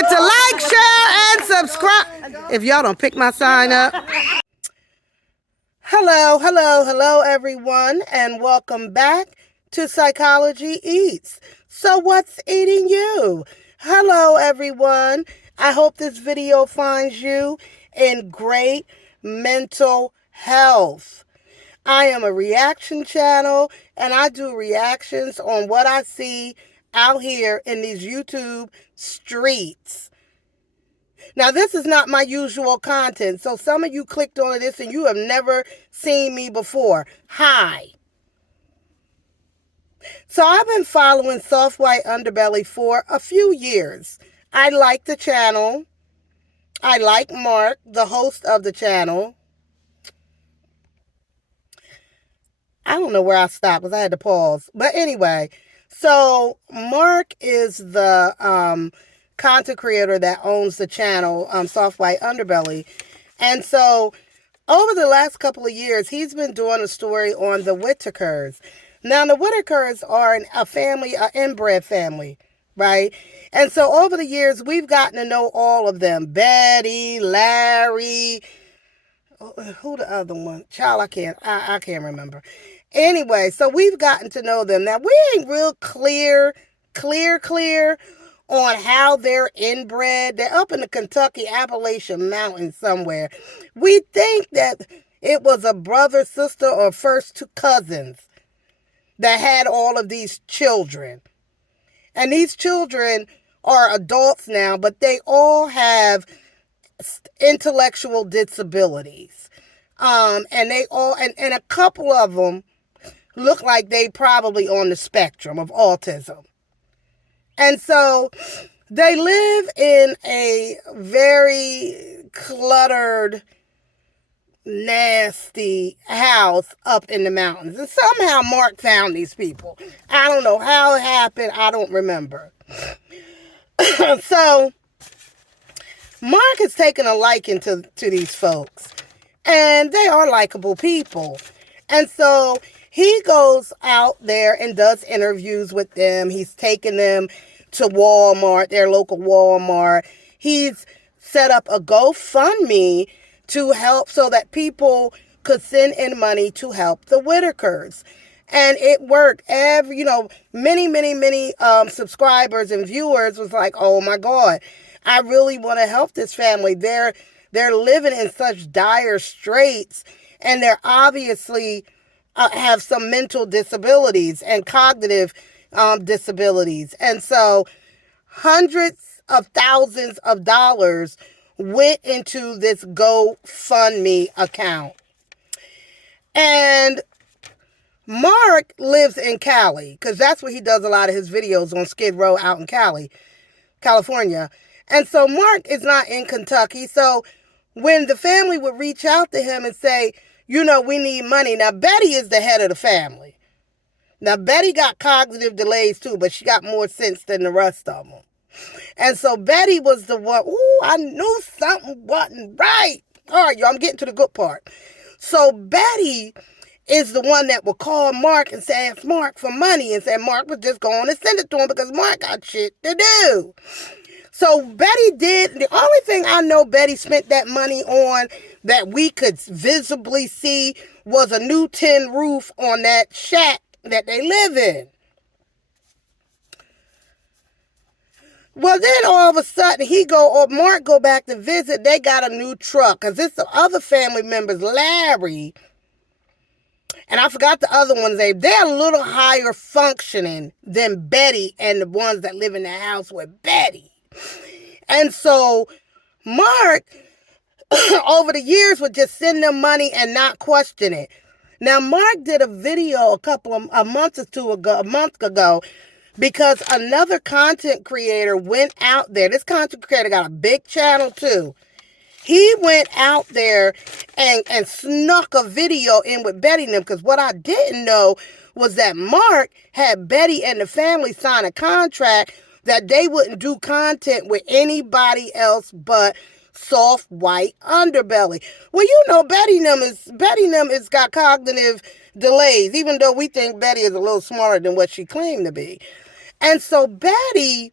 forget to like, share, and subscribe. If y'all don't pick my sign up. Hello, everyone, and welcome back to Psychology Eats. So what's eating you? Hello, everyone. I hope this video finds you in great mental health. I am a reaction channel, and I do reactions on what I see out here in these YouTube streets. Now, this is not my usual content, so some of you clicked on this and you have never seen me before. Hi. So I've been following Soft White Underbelly for a few years. I like the channel. I like Mark, the host of the channel. I don't know where I stopped because I had to pause. But anyway, so Mark is the content creator that owns the channel, Soft White Underbelly. And so over the last couple of years, he's been doing a story on the Whittaker'S. Now, the Whittaker'S are a family, an INBRED family, right? And so over the years, we've gotten to know all of them. Betty, Larry, who the other one? Child, I can't remember. Anyway, so we've gotten to know them. Now, we ain't real clear on how they're inbred. They're up in the Kentucky Appalachian Mountains somewhere. We think that it was a brother, sister, or first two cousins that had all of these children. And these children are adults now, but they all have intellectual disabilities. And a couple of them look like they probably on the spectrum of autism. And so they live in a very cluttered, nasty house up in the mountains. And somehow Mark found these people. I don't know how it happened. I don't remember. So Mark has taken a liking to these folks. And they are likable people. And so he goes out there and does interviews with them. He's taken them to Walmart, their local Walmart. He's set up a GoFundMe to help so that people could send in money to help the Whittaker'S. And it worked. Many subscribers and viewers was like, oh my God, I really want to help this family. They're living in such dire straits, and they're obviously have some mental disabilities and cognitive disabilities. And so hundreds of thousands of dollars went into this GoFundMe account. And Mark lives in Cali, because that's where he does a lot of his videos, on Skid Row out in Cali, California. And so Mark is not in Kentucky. So when the family would reach out to him and say, we need money. Now, Betty is the head of the family. Now, Betty got cognitive delays too, but she got more sense than the rest of them. And so Betty was the one, I knew something wasn't right. All right, y'all, I'm getting to the good part. So Betty is the one that would call Mark and say, ask Mark for money, and say Mark was just going to send it to him because Mark got shit to do. So Betty did, the only thing I know Betty spent that money on that we could visibly see was a new tin roof on that shack that they live in. Well, then all of a sudden Mark go back to visit. They got a new truck, because it's the other family members, Larry, and I forgot the other one's name. They're a little higher functioning than Betty and the ones that live in the house with Betty. And so Mark, over the years, would just send them money and not question it. Now, Mark did a video a month ago, because another content creator went out there. This content creator got a big channel too. He went out there and snuck a video in with Betty and them, because what I didn't know was that Mark had Betty and the family sign a contract that they wouldn't do content with anybody else but Soft White Underbelly. Well, Betty and them is got cognitive delays, even though we think Betty is a little smarter than what she claimed to be. And so Betty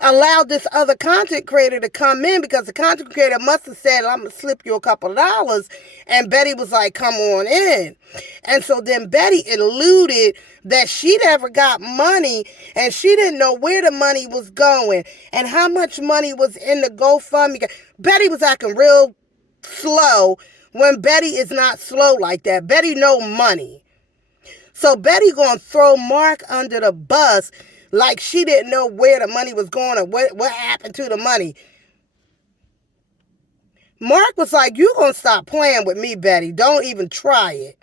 allowed this other content creator to come in, because the content creator must have said, I'm going to slip you a couple of dollars. And Betty was like, come on in. And so then Betty alluded that she never got money, and she didn't know where the money was going and how much money was in the GoFundMe. Betty was acting real slow when Betty is not slow like that. Betty know money. So Betty gonna throw Mark under the bus like she didn't know where the money was going or what happened to the money. Mark was like, you gonna stop playing with me, Betty. Don't even try it.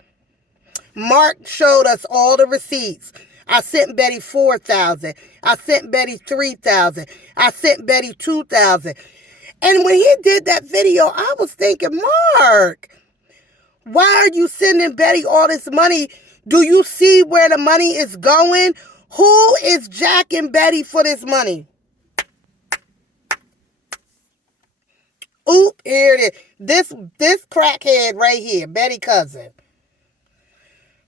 Mark showed us all the receipts. I sent Betty $4,000. I sent Betty $3,000. I sent Betty $2,000. And when he did that video, I was thinking, Mark, why are you sending Betty all this money? Do you see where the money is going? Who is jacking Betty for this money? Oop, here it is. This crackhead right here, Betty cousin.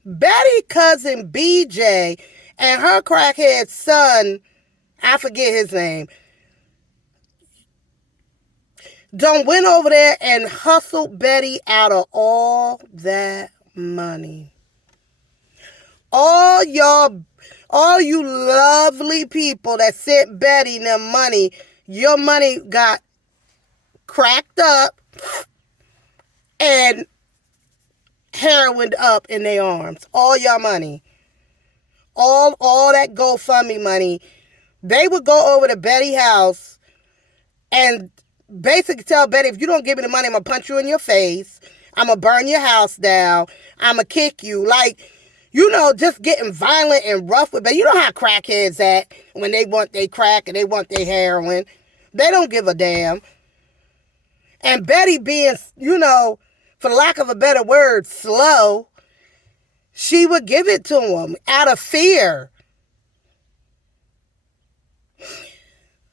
Betty cousin BJ and her crackhead son, I forget his name, done went over there and hustled Betty out of all that money. All you lovely people that sent Betty their money, your money got cracked up and heroined up in their arms. All your money. All that GoFundMe money. They would go over to Betty's house and basically tell Betty, if you don't give me the money, I'm going to punch you in your face. I'm going to burn your house down. I'm going to kick you. Like, you know, just getting violent and rough with Betty. You know how crackheads act when they want their crack and they want their heroin. They don't give a damn. And Betty being, you know, for lack of a better word, slow, she would give it to him out of fear.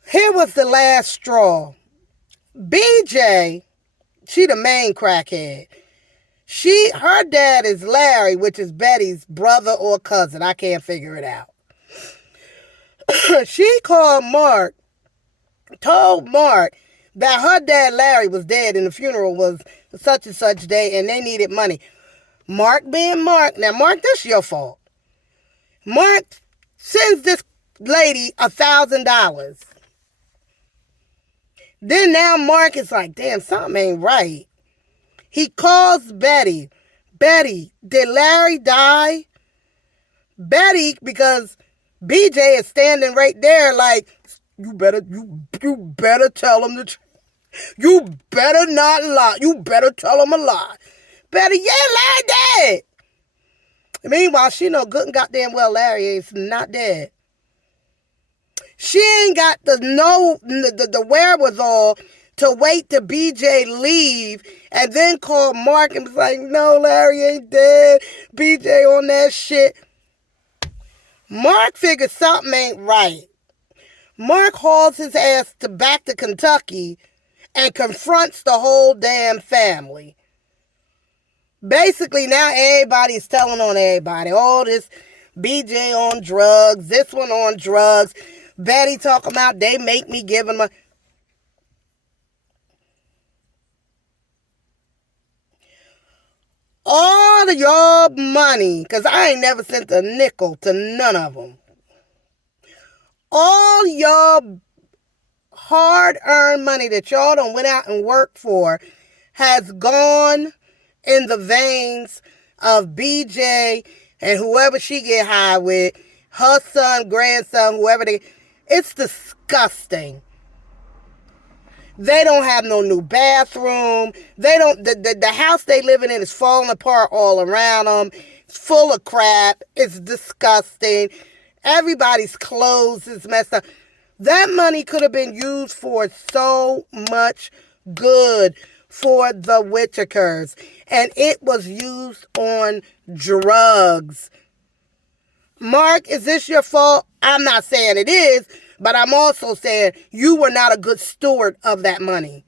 Here was the last straw. BJ, she the main crackhead. Her dad is Larry, which is Betty's brother or cousin. I can't figure it out. She called Mark, told Mark that her dad Larry was dead and the funeral was such and such day and they needed money. Mark being Mark, now Mark, this your fault. Mark sends this lady $1,000. Then now Mark is like, damn, something ain't right. He calls Betty. Betty, did Larry die? Betty, because BJ is standing right there like, you better tell him the truth. You better not lie. You better tell him a lie. Betty, yeah, Larry dead. Meanwhile, she know good and goddamn well Larry is not dead. She ain't got the wherewithal to wait till BJ leave and then call Mark and be like, no, Larry ain't dead. BJ on that shit. Mark figured something ain't right. Mark hauls his ass back to Kentucky and confronts the whole damn family. Basically, now everybody's telling on everybody. All this BJ on drugs, this one on drugs. Betty talking about they make me give them all of y'all money, because I ain't never sent a nickel to none of them. All y'all hard-earned money that y'all done went out and worked for has gone in the veins of BJ and whoever she get high with, her son, grandson, whoever they... It's disgusting. They don't have no new bathroom. They don't... The house they living in is falling apart all around them. It's full of crap. It's disgusting. Everybody's clothes is messed up. That money could have been used for so much good for the Whittaker'S. And it was used on drugs. Mark, is this your fault? I'm not saying it is, but I'm also saying you were not a good steward of that money.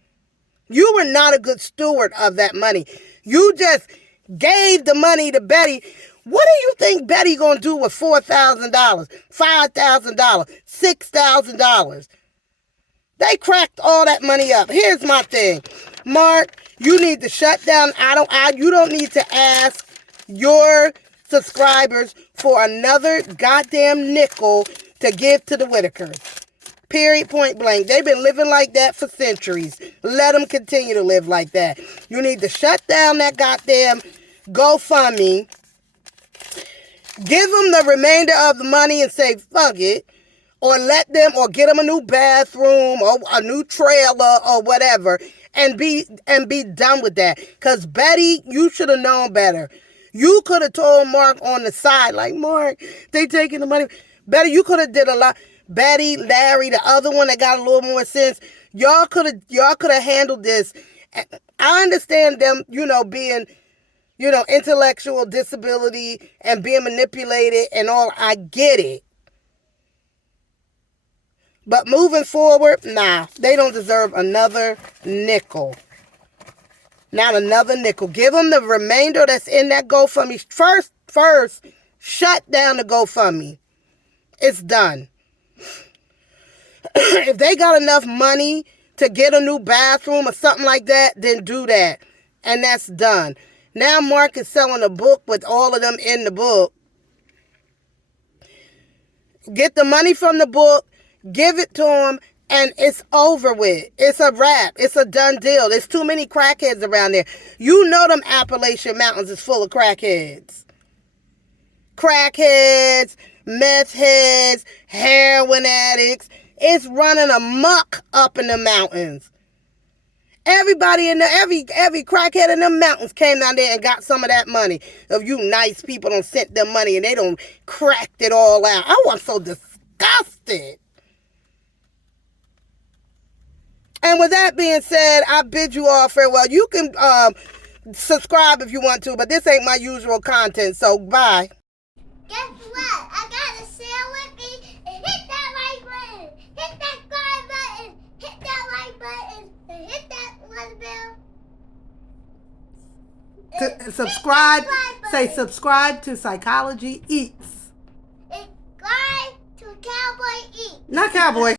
You were not a good steward of that money. You just gave the money to Betty. What do you think Betty gonna do with $4,000, $5,000, $6,000? They cracked all that money up. Here's my thing. Mark, you need to shut down. You don't need to ask your subscribers for another goddamn nickel to give to the Whittakers. Period, point blank. They've been living like that for centuries. Let them continue to live like that. You need to shut down that goddamn GoFundMe. Give them the remainder of the money and say, fuck it. Or get them a new bathroom or a new trailer or whatever. And be done with that. Because Betty, you should have known better. You could have told Mark on the side, like, Mark, they taking the money. Betty, you could have did a lot. Betty, Larry, the other one that got a little more sense. Y'all could have handled this. I understand them, being, intellectual disability and being manipulated and all. I get it. But moving forward, nah, they don't deserve another nickel. Not another nickel. Give them the remainder that's in that GoFundMe. First, shut down the GoFundMe. It's done. If they got enough money to get a new bathroom or something like that, then do that. And that's done. Now Mark is selling a book with all of them in the book. Get the money from the book, give it to them, and it's over with. It's a wrap. It's a done deal. There's too many crackheads around there. You know them Appalachian Mountains is full of crackheads. Crackheads, meth heads, heroin addicts. It's running amok up in the mountains. Everybody every crackhead in the mountains came down there and got some of that money. If you nice people don't sent them money and they don't cracked it all out. I was so disgusted. And with that being said, I bid you all farewell. You can subscribe if you want to, but this ain't my usual content, so bye. Guess what? I got to share with me and hit that like button. Hit that subscribe button. Hit that like button. And hit that one bell. Subscribe. Say subscribe to Psychology Eats. Subscribe to Cowboy Eats. Not Cowboy.